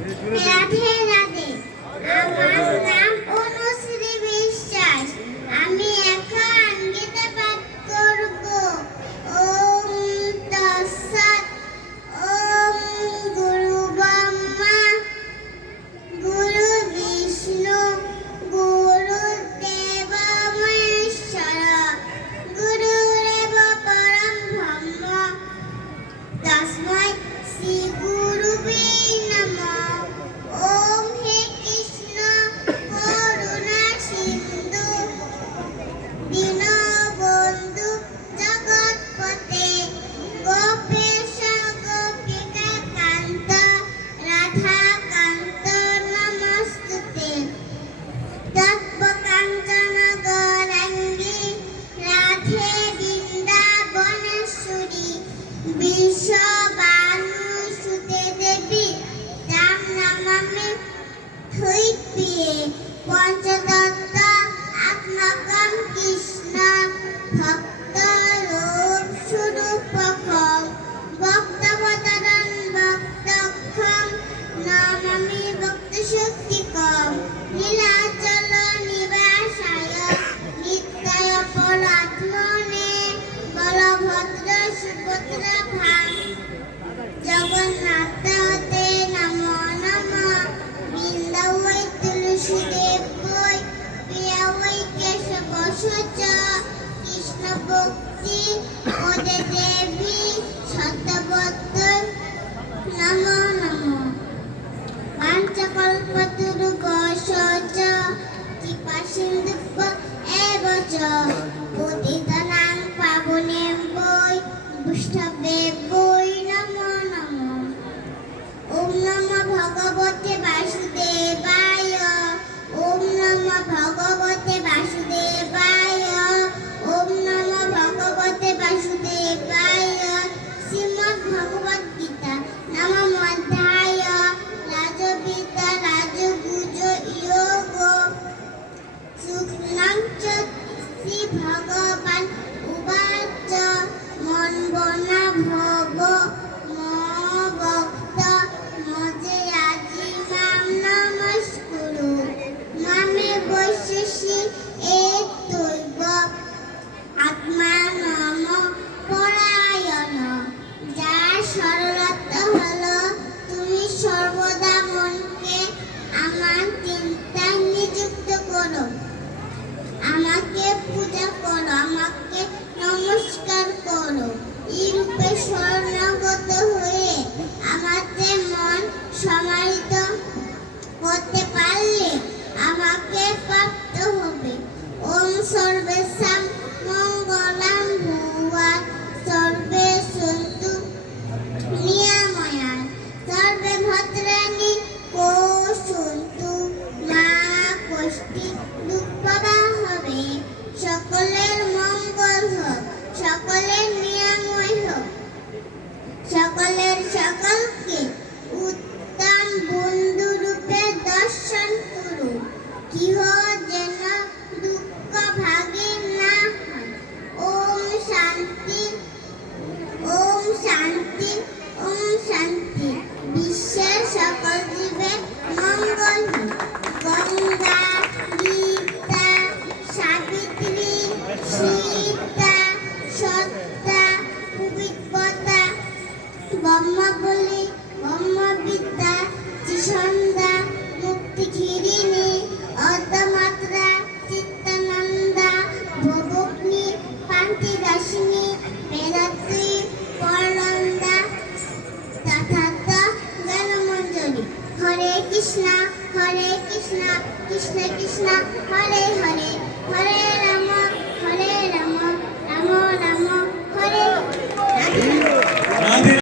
রাধে রাধে। আমার নাম অনুশ্রী বিশ্বাস। আমি এখন গীতা পাঠ করব। ওম তৎসৎ। ওম গুরু ব্রহ্মা গুরু বিষ্ণু গুরু দেব মহেশ্বর গুরুরেব পরম ব্রহ্ম তস্मै শ্রী গুরুবে নমঃ। ওম হে কৃষ্ণ করুণা সিন্ধু দীনবন্ধু জগৎপতে গোপেশ গোপিকা কান্ত রাধা কান্ত নমস্তুতে। তৎপ্রকাঞ্চন গৌরাঙ্গী রাধে বৃন্দাবনেশ্বরী বিশ্ববানুসুতে দেবী তাং নমামি থৈপ্রিয়ে। পঞ্চদত্ত আত্মকং কৃষ্ণ ভক্ত রূপ স্বরূপকং ভক্তবদনং ভক্তক্ষং নমামি ভক্তশক্তিকং। নীলাচল নিবাসায় নিত্যায় পরাত্মনে বলভদ্র সুভদ্র ভাং জগন্নাথ তে নমো নমঃ। বৃন্দা ওই তুলসী দেব বৈ প্রিয়া ওই কেশব সচ কৃষ্ণ ভক্তি ওদে দেবী সত্যবদ্ধ নমো নমঃ। পাঞ্চকল্পতরুগশ কৃপা সিন্ধুভ্য এব চ পতিতানাং পাবনেভ্যো বৈষ্ণবেভ্যো নমো নমঃ। ওম নমঃ ভগবতে বাসুদেবায়। ওম নমঃ ভগবতে বাসুদেবায়। ওম নমঃ ভগবতে বাসুদেবায়। শ্রীমদ্ ভগবদ গীতা নবম অধ্যায় রাজবিদ্যা রাজগুজ যোগ সূক্ষ্মং চ শ্রী ভগবান উবাচ মন বনা ভব মভক্ত মজে আজি মাম নমস্কুরু মামে বৈশ্যসি এতৈব আত্মানম পরায়ণ। যার সরলতা হলো তুমি সর্বদা মনকে আমার চিন্তায় নিযুক্ত করো, আমাকে পূজা করো, আমাকে নমস্কার করো। এই রূপে শরণাগত হয়ে আমাদের মন সমাহিত করতে পারলে আমাকে প্রাপ্ত হবে। ওম সর্বেষাং মঙ্গলাং ভুয়াৎ সর্বে সন্তু নিরাময়াৎ সর্বে ভদ্রাণি পশ্যন্তু মা কষ্টিৎ দুঃখভাবে। সকলের মঙ্গল হোক, সকলের নিরাময় হোক, সকলের সকলকে উত্তম বন্ধুরূপে দর্শন করু। কেহ যেন দুঃখ ভাগে না হয়। ওম শান্তি ওম শান্তি ওম শান্তি। বিশ্বের সকল জীবের মঙ্গল হোক। গঙ্গা গীতা সাবিত্রী সীতা সত্তা পবিত্রতা ব্রহ্মবলী ব্রহ্মবিদ্যা ত্রিসন্ধ্যা মুক্তিখিরিণী অর্ধমাত্রা চিত্তানন্দা ভবগ্নি পান্তিদাসিনী বেদাত্রী পরনন্দা তথার্থ জ্ঞানমঞ্জরি। হরে কৃষ্ণ কৃষ্ণ কৃষ্ণ হরে